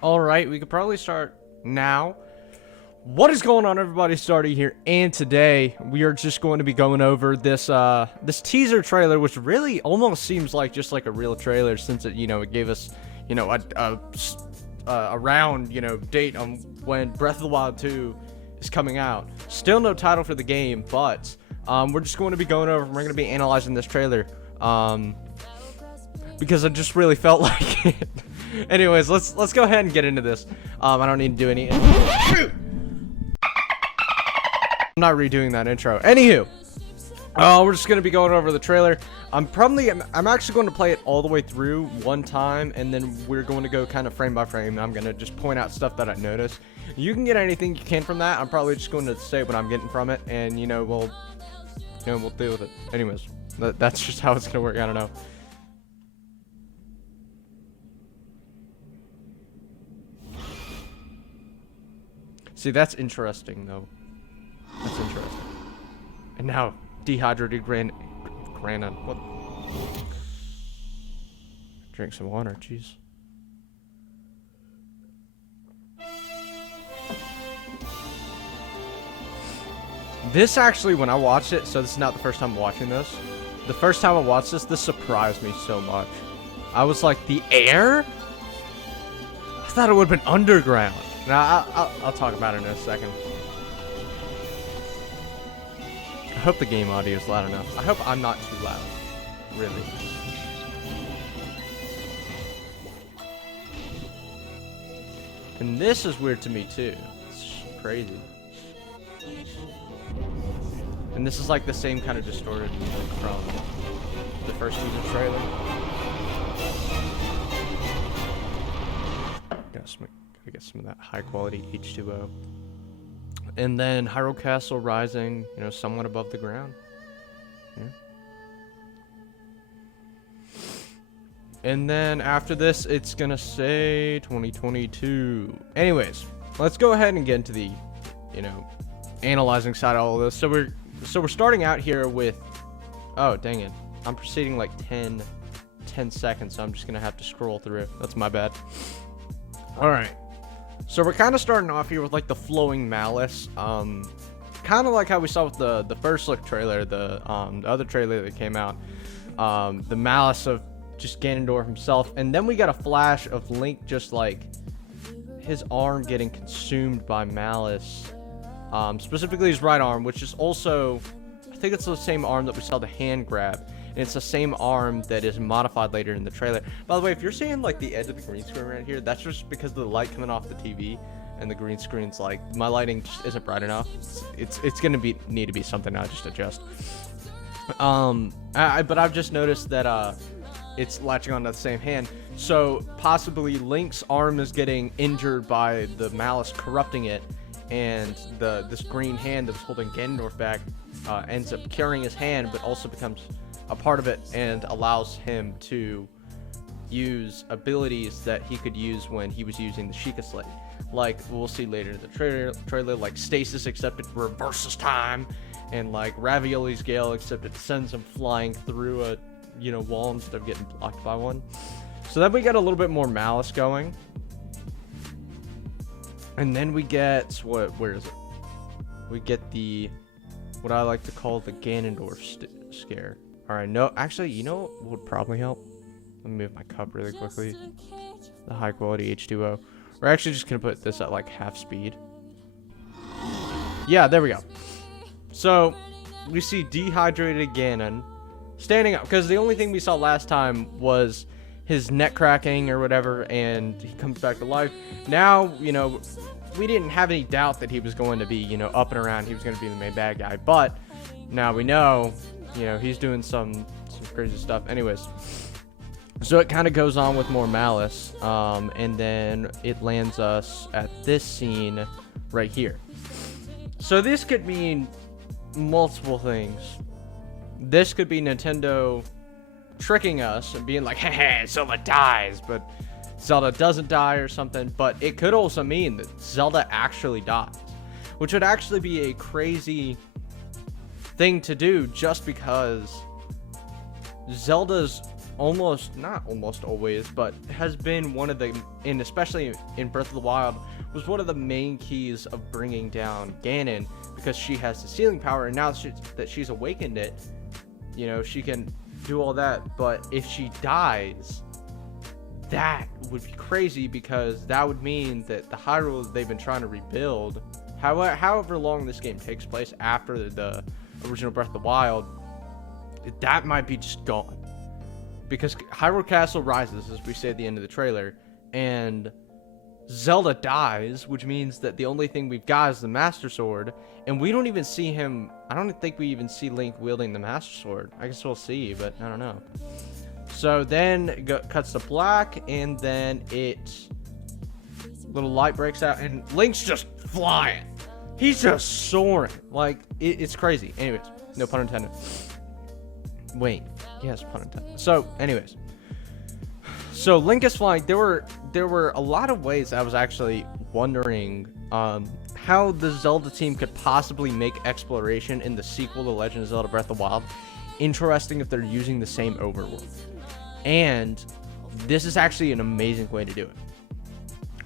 All right, we could probably start now. What is going on, everybody? Starty here, and today we are just going to be going over this teaser trailer, which really almost seems like just like a real trailer, since it it gave us a round date on when Breath of the Wild 2 is coming out. Still no title for the game, but we're just going to be going over. We're going to be analyzing this trailer because I just really felt like it. Anyways, let's go ahead and get into this. I don't need to do any. I'm not redoing that intro. Anywho, we're just gonna be going over the trailer. I'm actually going to play it all the way through one time, and then we're going to go kind of frame by frame. I'm gonna just point out stuff that I noticed. You can get anything you can from that. I'm probably just going to say what I'm getting from it, and we'll deal with it. Anyways, that's just how it's gonna work. I don't know. See, that's interesting though. That's interesting. And now, dehydrated Granon. What? Drink some water, jeez. This actually, when I watched it, so this is not the first time watching this. The first time I watched this surprised me so much. I was like, the air? I thought it would have been underground. Now, I'll talk about it in a second. I hope the game audio is loud enough. I hope I'm not too loud. Really. And this is weird to me too. It's crazy. And this is like the same kind of distorted music from the first teaser trailer. Gotta get some of that high quality H2O. And then Hyrule Castle rising, somewhat above the ground. Yeah. And then after this, it's gonna say 2022. Anyways, let's go ahead and get into the, analyzing side of all of this. So we're starting out here with, oh dang it, I'm proceeding like 10 seconds, so I'm just gonna have to scroll through. That's my bad. All right. So we're kind of starting off here with like the flowing malice, kind of like how we saw with the first look trailer, the other trailer that came out, the malice of just Ganondorf himself, and then we got a flash of Link just like his arm getting consumed by malice, specifically his right arm, which is also, I think it's the same arm that we saw the hand grab. And it's the same arm that is modified later in the trailer. By the way, if you're seeing like the edge of the green screen right here, that's just because of the light coming off the TV, and the green screen's like, my lighting just isn't bright enough. It's gonna need to be something I just adjust. But I've just noticed that it's latching onto the same hand, so possibly Link's arm is getting injured by the malice corrupting it, and this green hand that's holding Ganondorf back ends up carrying his hand, but also becomes a part of it and allows him to use abilities that he could use when he was using the Sheikah Slate. Like we'll see later in the trailer, like stasis accepted reverses time, and like Ravioli's Gale, except it sends him flying through a wall instead of getting blocked by one. So then we get a little bit more malice going, and then we get where is it? We get the what I like to call the Ganondorf scare. Alright, no, actually, what would probably help? Let me move my cup really quickly. The high quality H2O. We're actually just gonna put this at like half speed. Yeah, there we go. So, we see dehydrated Ganon standing up, because the only thing we saw last time was his neck cracking or whatever, and he comes back to life. Now, we didn't have any doubt that he was going to be, up and around. He was going to be the main bad guy, but now we know. He's doing some crazy stuff. Anyways, so it kind of goes on with more malice, and then it lands us at this scene right here. So this could mean multiple things. This could be Nintendo tricking us and being like, hey, Zelda dies, but Zelda doesn't die or something. But it could also mean that Zelda actually dies, which would actually be a crazy thing to do, just because Zelda's almost, not almost always, but has been one of the, and especially in Breath of the Wild, was one of the main keys of bringing down Ganon, because she has the sealing power, and now that she's awakened it, you know, she can do all that. But if she dies, that would be crazy, because that would mean that the Hyrule that they've been trying to rebuild, however long this game takes place after the original Breath of the Wild, that might be just gone. Because Hyrule Castle rises, as we say at the end of the trailer, and Zelda dies, which means that the only thing we've got is the Master Sword, and we don't even see him. I don't think we even see Link wielding the Master Sword. I guess we'll see, but I don't know. So then it cuts to black, and then little light breaks out, and Link's just flying. He's just soaring. Like, it's crazy. Anyways, no pun intended. Wait, yes, pun intended. So, anyways, so Link is flying. There were a lot of ways I was actually wondering how the Zelda team could possibly make exploration in the sequel to Legend of Zelda Breath of the Wild interesting if they're using the same overworld. And this is actually an amazing way to do it.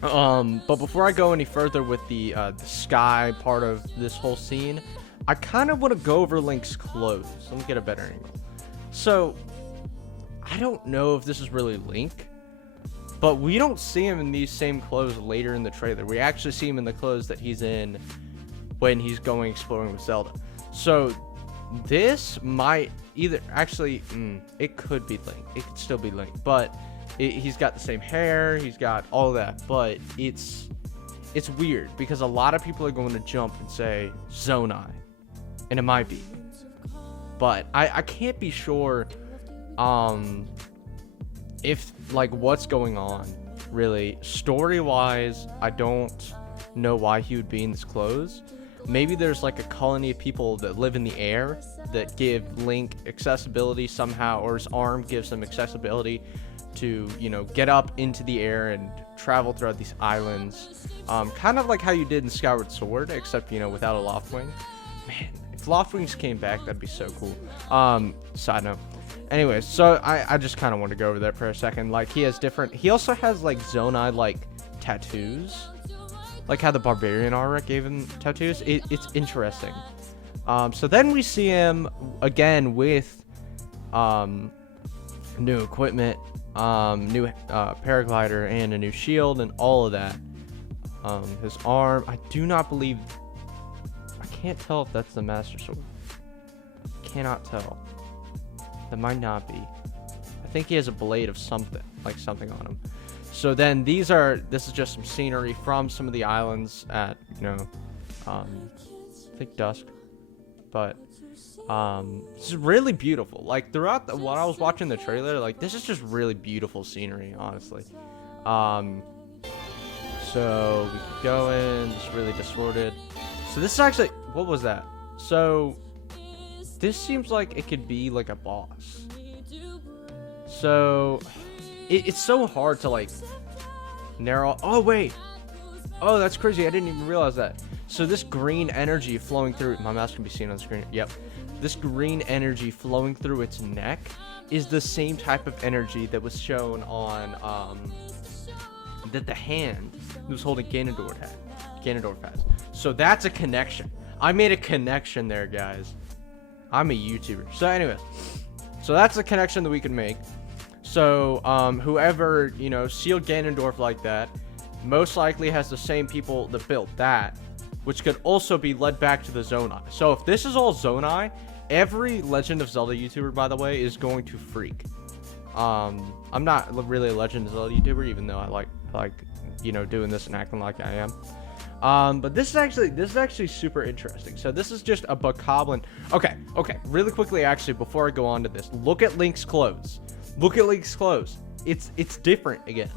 But before I go any further with the sky part of this whole scene, I kind of want to go over Link's clothes. Let me get a better angle. So, I don't know if this is really Link, but we don't see him in these same clothes later in the trailer. We actually see him in the clothes that he's in when he's going exploring with Zelda. So, this might either, actually, it could be Link. It could still be Link, but he's got the same hair, he's got all that, but it's weird, because a lot of people are going to jump and say Zonai, and it might be. But I can't be sure if, like, what's going on, really. Story-wise, I don't know why he would be in these clothes. Maybe there's, like, a colony of people that live in the air that give Link accessibility somehow, or his arm gives him accessibility to, you know, get up into the air and travel throughout these islands. Kind of like how you did in Skyward Sword, except, you know, without a Loftwing. Man, if Loftwings came back, that'd be so cool. Side note. Anyways, so I just kind of want to go over that for a second. Like, he also has, like, Zonai, like, tattoos. Like how the Barbarian armor gave him tattoos. It's interesting. So then we see him again with new equipment, new paraglider, and a new shield, and all of that. His arm, I do not believe, I can't tell if that's the Master Sword. Cannot tell. That might not be. I think he has a blade of something, like something on him. So then this is just some scenery from some of the islands at, you know, I think Dusk. But this is really beautiful. Like, throughout when I was watching the trailer, like, this is just really beautiful scenery, honestly. So we keep going, just really distorted. So this is actually, what was that? So this seems like it could be like a boss. So it's so hard to, like, narrow. Oh wait, oh, that's crazy, I didn't even realize that. So this green energy flowing through, my mouse can be seen on the screen. Yep, this green energy flowing through its neck is the same type of energy that was shown on that the hand that was holding Ganondorf has. So that's a connection. I made a connection there, guys. I'm a YouTuber. So anyways, so that's a connection that we can make. So whoever, you know, sealed Ganondorf like that most likely has the same people that built that, which could also be led back to the Zonai. So if this is all Zonai, every Legend of Zelda YouTuber, by the way, is going to freak. I'm not really a Legend of Zelda YouTuber, even though I like you know, doing this and acting like I am. But this is actually super interesting. So this is just a Bokoblin. Okay, really quickly, actually, before I go on to this, look at Link's clothes. Look at Link's clothes. It's different again.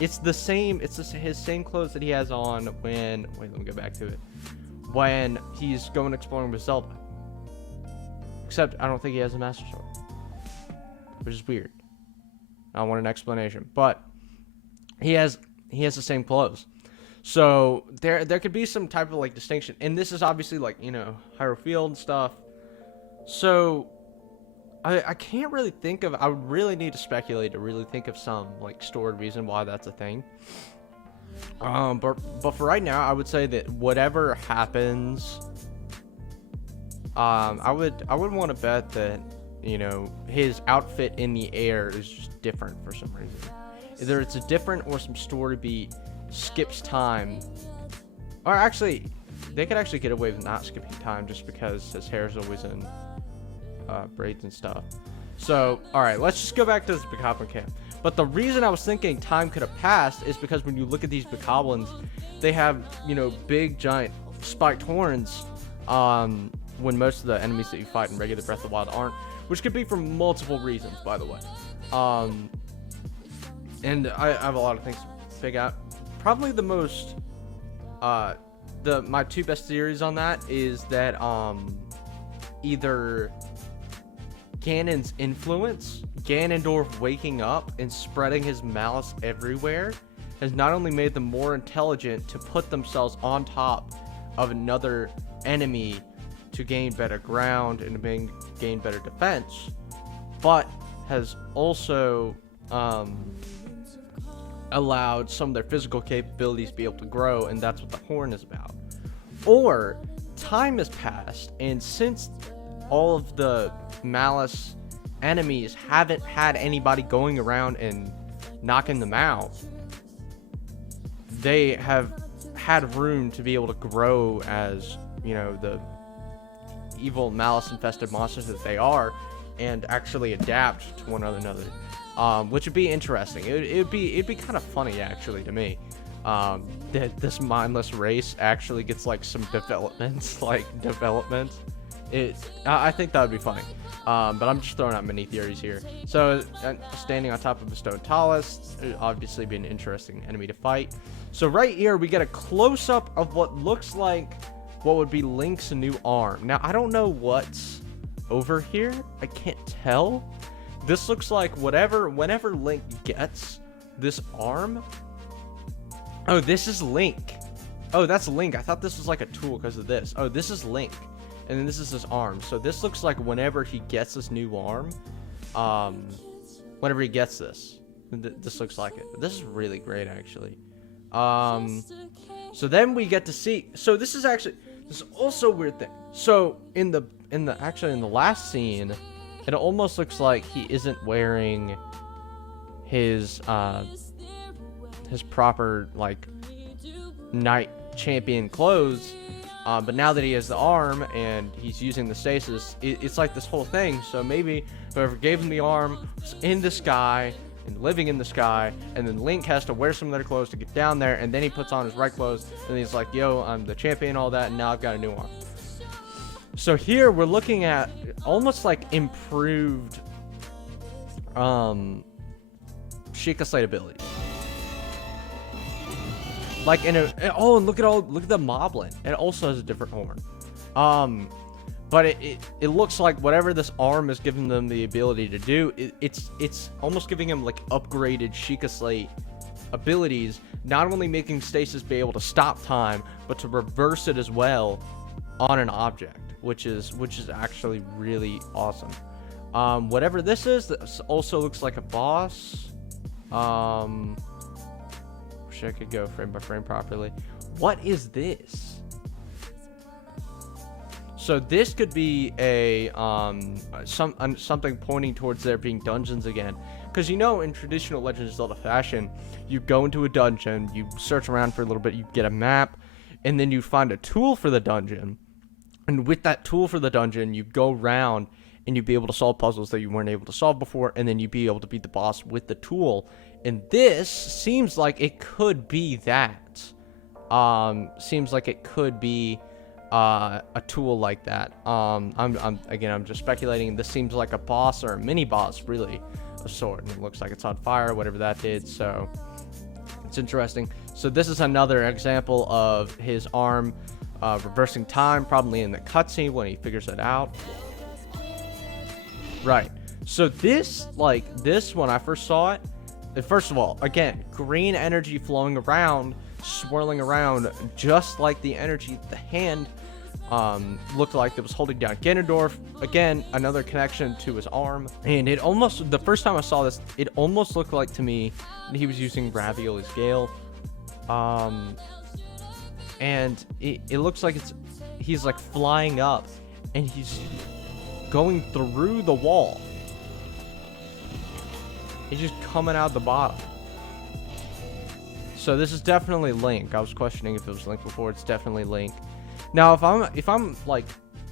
It's the same. It's his same clothes that he has on when. Wait, let me go back to it. When he's going exploring with Zelda. Except I don't think he has a Master Sword, which is weird. I want an explanation, but he has the same clothes. So there could be some type of, like, distinction, and this is obviously, like, you know, Hyrule Field and stuff. So I can't really think of. I would really need to speculate to really think of some like stored reason why that's a thing. But for right now, I would say that whatever happens, I would want to bet that, you know, his outfit in the air is just different for some reason. Either it's a different or some story beat skips time, or actually, they could actually get away with not skipping time just because his hair is always in braids and stuff. So, all right, let's just go back to this Bokoblin camp. But the reason I was thinking time could have passed is because when you look at these Bokoblins, they have, you know, big giant spiked horns. When most of the enemies that you fight in regular Breath of the Wild aren't, which could be for multiple reasons, by the way. And I have a lot of things to figure out. Probably the most, my two best theories on that is that either Ganon's influence, Ganondorf waking up and spreading his malice everywhere, has not only made them more intelligent to put themselves on top of another enemy to gain better ground and to gain better defense, but has also allowed some of their physical capabilities to be able to grow, and that's what the horn is about. Or time has passed, and since all of the malice enemies haven't had anybody going around and knocking them out, they have had room to be able to grow as, you know, the evil malice infested monsters that they are, and actually adapt to one another, which would be interesting. It'd be kind of funny, actually, to me, that this mindless race actually gets like some development. I think that would be funny. But I'm just throwing out many theories here. So, standing on top of a stone talus, obviously be an interesting enemy to fight. So right here, we get a close-up of what looks like what would be Link's new arm. Now, I don't know what's over here. I can't tell. This looks like whenever Link gets this arm. Oh, this is Link. Oh, that's Link. I thought this was like a tool because of this. Oh, this is Link. And then this is his arm. So this looks like whenever he gets this new arm, whenever he gets this, this looks like it. This is really great, actually. So then we get to see. So this is also a weird thing. So in the last scene, it almost looks like he isn't wearing his proper like knight champion clothes. But now that he has the arm and he's using the stasis, it's like this whole thing. So maybe whoever gave him the arm was in the sky and living in the sky, and then Link has to wear some of their clothes to get down there, and then he puts on his right clothes, and he's like, yo, I'm the champion, all that, and now I've got a new arm. So here we're looking at almost like improved Sheikah Slate ability. Like and look at the Moblin. It also has a different horn. But it looks like whatever this arm is giving them the ability to do, it's almost giving them like upgraded Sheikah Slate abilities, not only making stasis be able to stop time, but to reverse it as well on an object, which is actually really awesome. Whatever this is, this also looks like a boss. Wish I could go frame by frame properly. What is this? So this could be a something pointing towards there being dungeons again, because you know in traditional Legend of Zelda fashion, you go into a dungeon, you search around for a little bit, you get a map, and then you find a tool for the dungeon, and with that tool for the dungeon, you go around and you'd be able to solve puzzles that you weren't able to solve before, and then you'd be able to beat the boss with the tool. And this seems like it could be that. Seems like it could be a tool like that. I'm just speculating. This seems like a boss or a mini boss, really, of sort. And it looks like it's on fire, whatever that did. So it's interesting. So this is another example of his arm reversing time, probably in the cutscene when he figures it out. Right. So this, when I first saw it, first of all, again, green energy flowing around, swirling around, just like the energy the hand looked like that was holding down Ganondorf. Again, another connection to his arm. And it almost, the first time I saw this, it almost looked like to me that he was using Ravioli's Gale. And it looks like he's like flying up and he's going through the wall. He's just coming out the bottom. So this is definitely Link. I was questioning if it was Link before. It's definitely Link. Now, if I'm like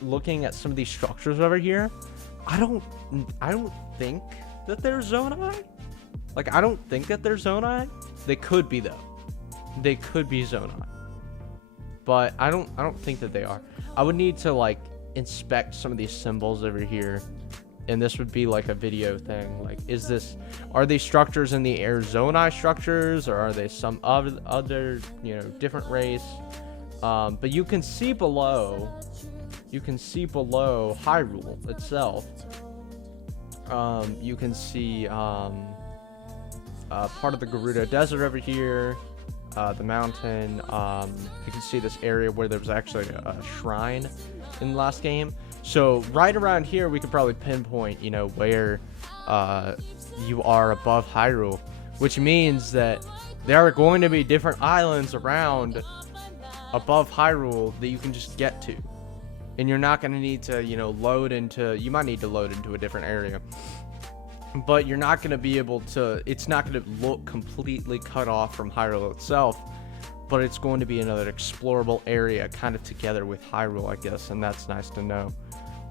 looking at some of these structures over here, I don't think that they're Zonai. Like, I don't think that they're Zonai. They could be though. They could be Zonai. But I don't think that they are. I would need to like inspect some of these symbols over here. And this would be like a video thing. Like, are these structures in the air Zonai structures, or are they some other, you know, different race? But you can see below Hyrule itself. You can see part of the Gerudo Desert over here, the mountain. You can see this area where there was actually a shrine in the last game. So right around here, we could probably pinpoint, you know, where you are above Hyrule, which means that there are going to be different islands around above Hyrule that you can just get to. And you're not going to need to, you know, you might need to load into a different area. But you're not going to be able to, it's not going to look completely cut off from Hyrule itself. But it's going to be another explorable area kind of together with Hyrule, I guess. And that's nice to know.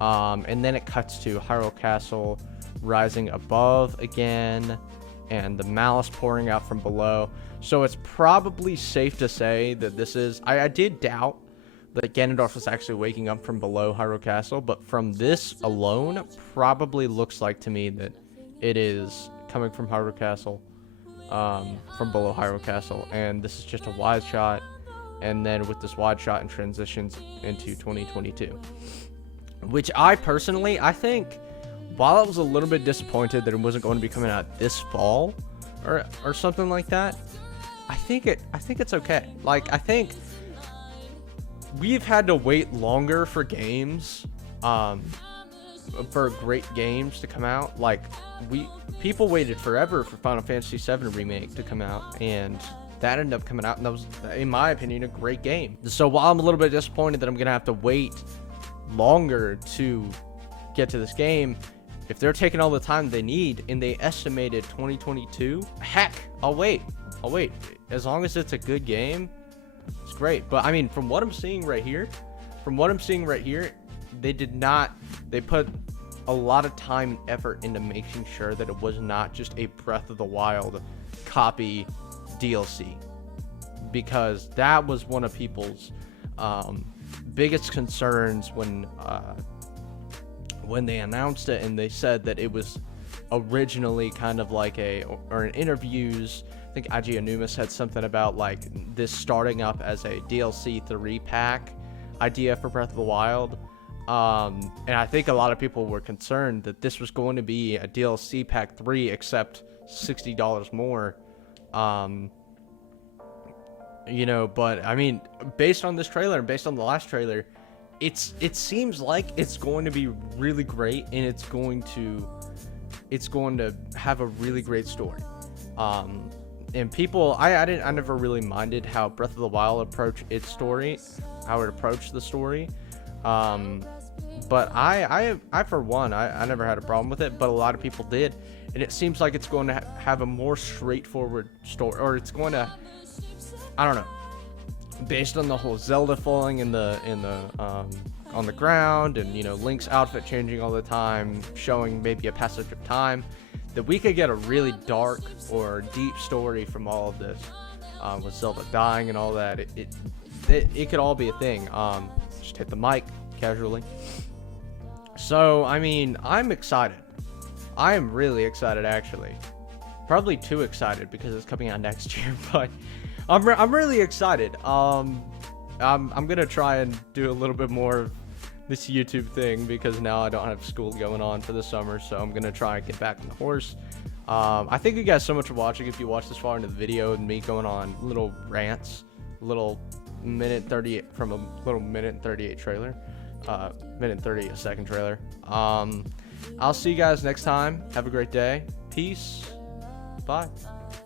And then it cuts to Hyrule Castle rising above again. And the malice pouring out from below. So it's probably safe to say that this is... I did doubt that Ganondorf was actually waking up from below Hyrule Castle. But from this alone, probably looks like to me that it is coming from Hyrule Castle. From below Hyrule Castle. And this is just a wide shot. And then with this wide shot, it transitions into 2022. Which I personally, I think... While I was a little bit disappointed that it wasn't going to be coming out this fall or something like that, I think it's okay. Like, I think we've had to wait longer for games, for great games to come out. Like, people waited forever for Final Fantasy VII Remake to come out, and that ended up coming out, and that was, in my opinion, a great game. So while I'm a little bit disappointed that I'm gonna have to wait longer to get to this game, if they're taking all the time they need and they estimated 2022, heck, I'll wait. As long as it's a good game, it's great. But I mean, from what I'm seeing right here, they put a lot of time and effort into making sure that it was not just a Breath of the Wild copy DLC. Because that was one of people's biggest concerns when they announced it, and they said that it was originally kind of like or in interviews, I think IG Anumis said something about like this starting up as a DLC 3-pack idea for Breath of the Wild. And I think a lot of people were concerned that this was going to be a DLC pack 3, except $60 more. You know, but I mean, based on this trailer and based on the last trailer, it seems like it's going to be really great, and it's going to have a really great story. And people, I never really minded how Breath of the Wild approached its story, how it approached the story. But I for one, I never had a problem with it, but a lot of people did, and it seems like it's going to have a more straightforward story, or it's going to, I don't know. Based on the whole Zelda falling on the ground, and you know, Link's outfit changing all the time, showing maybe a passage of time, that we could get a really dark or deep story from all of this, with Zelda dying and all that. It could all be a thing. Just hit the mic casually. So I mean, I'm excited. I am really excited, actually. Probably too excited because it's coming out next year, but. I'm really excited. I'm gonna try and do a little bit more of this YouTube thing, because now I don't have school going on for the summer, so I'm gonna try and get back on the horse. I thank you guys so much for watching. If you watched this far into the video and me going on little rants, little minute 38 from a little minute 38 trailer, minute 30 a second trailer. I'll see you guys next time. Have a great day. Peace. Bye.